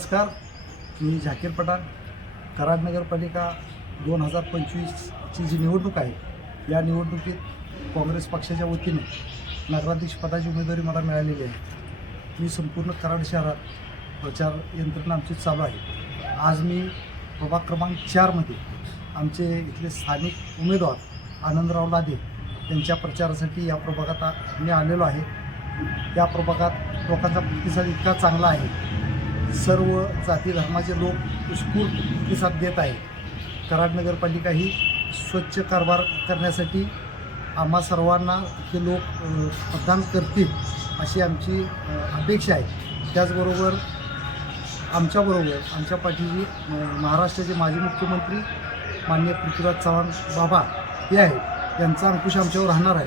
नमस्कार, मी झाकीर पठाण. कराड नगरपालिका 2025ची जी निवडणूक आहे, या निवडणुकीत काँग्रेस पक्षाच्या वतीने नगराध्यक्षपदाची उमेदवारी मला मिळालेली आहे. मी संपूर्ण कराड शहरात प्रचार यंत्रणा आमची चालू आहे. आज मी प्रभाग क्रमांक 4मध्ये आमचे इथले स्थानिक उमेदवार आनंदराव लादे यांच्या प्रचारासाठी या प्रभागात मी आलेलो आहे. या प्रभागात लोकांचा प्रतिसाद इतका चांगला आहे. सर्व जाती धर्माचे लोक उत्स्फूर्त प्रतिसाद देत आहे. कराड नगरपालिका ही स्वच्छ कारभार करण्यासाठी आम्हा सर्वांना ते लोक मतदान करतील अशी आमची अपेक्षा आहे. त्याचबरोबर आमच्या पाठीशी महाराष्ट्राचे माजी मुख्यमंत्री माननीय पृथ्वीराज चव्हाण बाबा हे आहेत. यांचा अंकुश आमच्यावर राहणार आहे.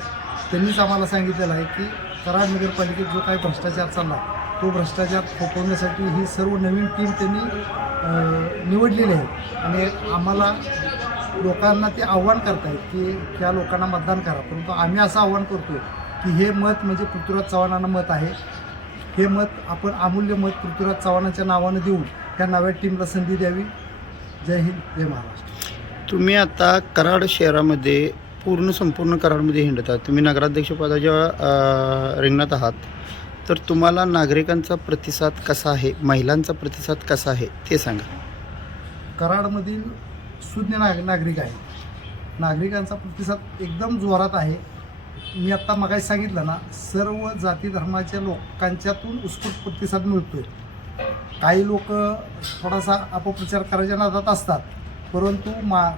त्यांनीच आम्हाला सांगितलेलं आहे की कराड नगरपालिकेत जो काही भ्रष्टाचार चालला तो भ्रष्टाचार थोपवण्यासाठी ही सर्व नवीन टीम त्यांनी निवडलेली आहे. आणि आम्हाला लोकांना ते आव्हान करतायत की त्या लोकांना मतदान करा. परंतु आम्ही असं आव्हान करतो की हे मत म्हणजे पृथ्वीराज चव्हाणांना मत आहे. हे मत आपण अमूल्य मत पृथ्वीराज चव्हाणांच्या नावानं देऊन त्या नव्या टीमला संधी द्यावी. जय हिंद, जय महाराष्ट्र. तुम्ही आता कराड शहरामध्ये संपूर्ण कराडमध्ये हिंडता. तुम्ही नगराध्यक्षपदाच्या रिंगणात आहात, तर तुम्हाला नागरिकांचा प्रतिसाद कसा आहे, महिलांचा प्रतिसाद कसा आहे ते सांगा. कराडमधील सुज्ञ नागरिक आहे. नागरिकांचा प्रतिसाद एकदम जोरात आहे. मी आत्ता मगाशी सांगितलं ना, सर्व जाती धर्माच्या लोकांच्यातून उत्स्फूर्त प्रतिसाद मिळतो आहे. काही लोक थोडासा अपप्रचार करायच्या नादात असतात, परंतु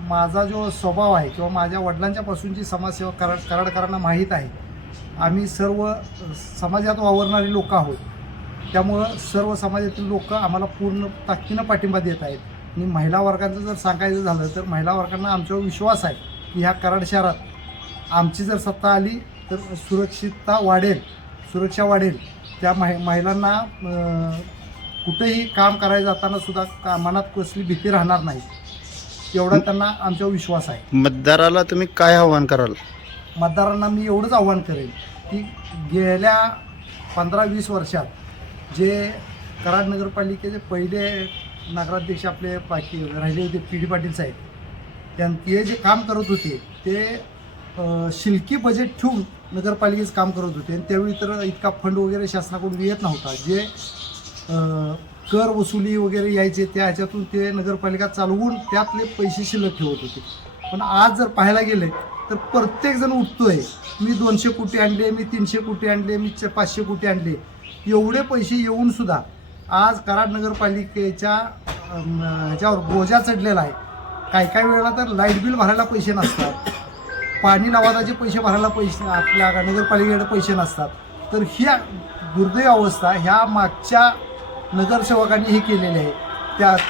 माझा जो स्वभाव आहे किंवा माझ्या वडिलांच्यापासूनची समाजसेवा कराडकरांना माहीत आहे. आम्ही सर्व समाजात वावरणारी लोक आहोत. त्यामुळं सर्व समाजातील लोक आम्हाला पूर्ण ताकदीनं पाठिंबा देत आहेत. आणि महिला वर्गाचं जर सांगायचं झालं तर महिला वर्गांना आमच्यावर विश्वास आहे की ह्या कराड शहरात आमची जर सत्ता आली तर सुरक्षा वाढेल. त्या महिलांना कुठेही काम करायला जाताना सुद्धा मनात कसली भीती राहणार नाही, एवढा त्यांना आमच्यावर विश्वास आहे. मतदाराला तुम्ही काय आव्हान कराल? मतदारांना मी एवढंच आव्हान करेन की गेल्या 15-20 वर्षात जे कराड नगरपालिकेचे पहिले नगराध्यक्ष आपले बाकी राहिले होते PD पाटील साहेब, ते जे काम करत होते ते शिल्की बजेट ठेवून नगरपालिकेचं काम करत होते. आणि त्यावेळी तर इतका फंड वगैरे शासनाकडून येत नव्हता. जे कर वसुली वगैरे यायचे त्या ह्याच्यातून ते नगरपालिका चालवून त्यातले पैसे शिल्लक ठेवत होते. पण आज जर पाहायला गेले तर प्रत्येकजण उठतोय, मी 200 कोटी आणले, मी 300 कोटी आणले, मी 500 कोटी आणले. एवढे पैसे येऊनसुद्धा आज कराड नगरपालिकेच्या ह्याच्यावर बोजा चढलेला आहे. काही वेळेला तर लाईट बिल भरायला पैसे नसतात, पाणी लवादाचे पैसे भरायला आपल्या नगरपालिकेकडे पैसे नसतात. तर ही दुर्दैव अवस्था ह्या मागच्या नगरसेवकांनी हे केलेले आहे.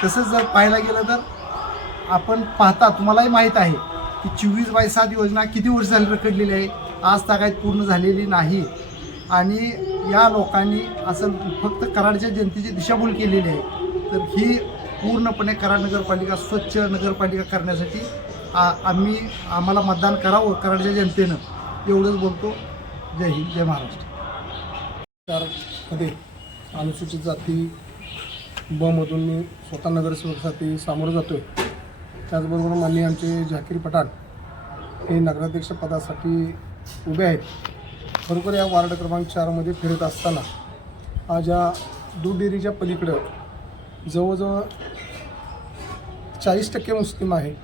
तसंच जर पाहायला गेलं तर आपण पाहता, तुम्हालाही माहीत आहे की 24/7 योजना किती वर्ष झाली रखडलेली आहे, आज तागायत पूर्ण झालेली नाही. आणि या लोकांनी असं फक्त कराडच्या जनतेची दिशाभूल केलेली आहे. तर ही पूर्णपणे कराड नगरपालिका स्वच्छ नगरपालिका करण्यासाठी आम्हाला मतदान करावं कराडच्या जनतेनं, एवढंच बोलतो. जय हिंद, जय महाराष्ट्र. मध्ये अनुसूचित जाती बमधून मी स्वतः नगरसेवकासाठी सामोरं जातो आहे. त्याचबरोबर माननीय आमचे झाकीर पठाण हे नगराध्यक्षपदासाठी उभे आहेत. खरोखर या वार्ड क्रमांक 4मध्ये फिरत असताना आज या दूध डेअरीच्या पलीकडं जवळजवळ 40% मुस्लिम आहे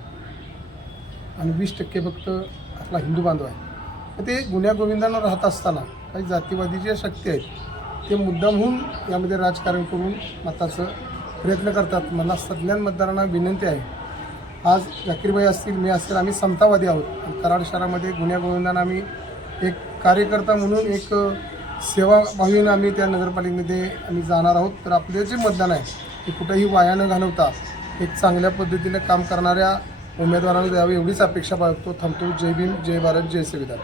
आणि 20% फक्त आपला हिंदू बांधव आहे. ते गुण्यागोविंदानं राहत असताना काही जातीवादी ज्या शक्ती आहेत ते मुद्दामहून यामध्ये राजकारण करून मताचं प्रयत्न करतात. मला सज्ञान मतदारांना विनंती आहे, आज झाकीरभाई असतील, मी असतील, आम्ही समतावादी आहोत. कराड शहरामध्ये गुण्यागोविंदानं आम्ही एक कार्यकर्ता म्हणून एक सेवाभावीनं आम्ही त्या नगरपालिकेमध्ये आम्ही जाणार आहोत. तर आपले जे मतदान आहे ते कुठेही वाया न घालवता एक चांगल्या पद्धतीने काम करणाऱ्या उमेदवारांना द्यावे एवढीच अपेक्षा बाळगतो. थांबतो. जय भीम, जय भारत, जय संविधान.